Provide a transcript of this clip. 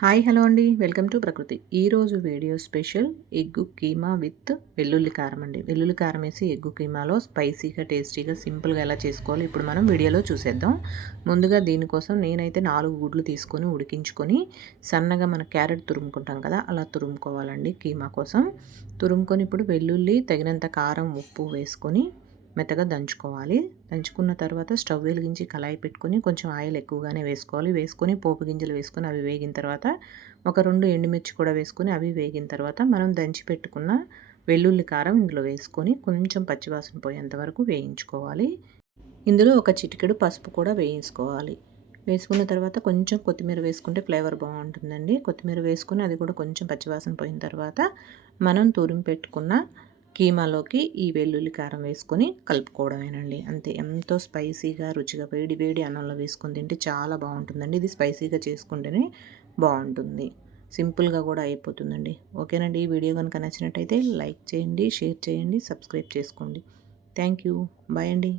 Hi hello అండి, welcome to ప్రకృతి. ఈరోజు video special egg keema with వెల్లుల్లి కారం అండి. వెల్లుల్లి కారం వేసి ఎగ్గు కీమాలో స్పైసీగా టేస్టీగా సింపుల్గా ఎలా చేసుకోవాలి ఇప్పుడు మనం వీడియోలో చూసేద్దాం. ముందుగా దీనికోసం నేనైతే 4 గుడ్లు తీసుకొని ఉడికించుకొని సన్నగా మన క్యారెట్ తురుముకుంటాం కదా, అలా తురుముకోవాలండి కీమా కోసం. తురుముకొని ఇప్పుడు వెల్లుల్లి తగినంత కారం ఉప్పు వేసుకొని మెత్తగా దంచుకోవాలి. దంచుకున్న తర్వాత స్టవ్ వెలిగించి కళాయి పెట్టుకొని కొంచెం ఆయిల్ ఎక్కువగానే వేసుకోవాలి. వేసుకొని పోపు గింజలు వేసుకొని అవి వేగిన తర్వాత ఒక 2 ఎండుమిర్చి కూడా వేసుకొని అవి వేగిన తర్వాత మనం దంచి పెట్టుకున్న వెల్లుల్లి కారం ఇందులో వేసుకొని కొంచెం పచ్చివాసన పోయేంత వరకు వేయించుకోవాలి. ఇందులో ఒక చిటికెడు పసుపు కూడా వేయించుకోవాలి. వేసుకున్న తర్వాత కొంచెం కొత్తిమీర వేసుకుంటే ఫ్లేవర్ బాగుంటుందండి. కొత్తిమీర వేసుకొని అది కూడా కొంచెం పచ్చివాసన పోయిన తర్వాత మనం తురిమి పెట్టుకున్న కీమాలోకి ఈ వెల్లుల్లి కారం వేసుకొని కలుపుకోవడమేనండి. అంతే. ఎంతో స్పైసీగా రుచిగా వేడి వేడి అన్నంలో వేసుకొని తింటే చాలా బాగుంటుందండి. ఇది స్పైసీగా చేసుకుంటేనే బాగుంటుంది. సింపుల్గా కూడా అయిపోతుందండి. ఓకేనండి. ఈ వీడియో కనుక నచ్చినట్టయితే లైక్ చేయండి, షేర్ చేయండి, సబ్స్క్రైబ్ చేసుకోండి. Thank you. బాయ్ అండి.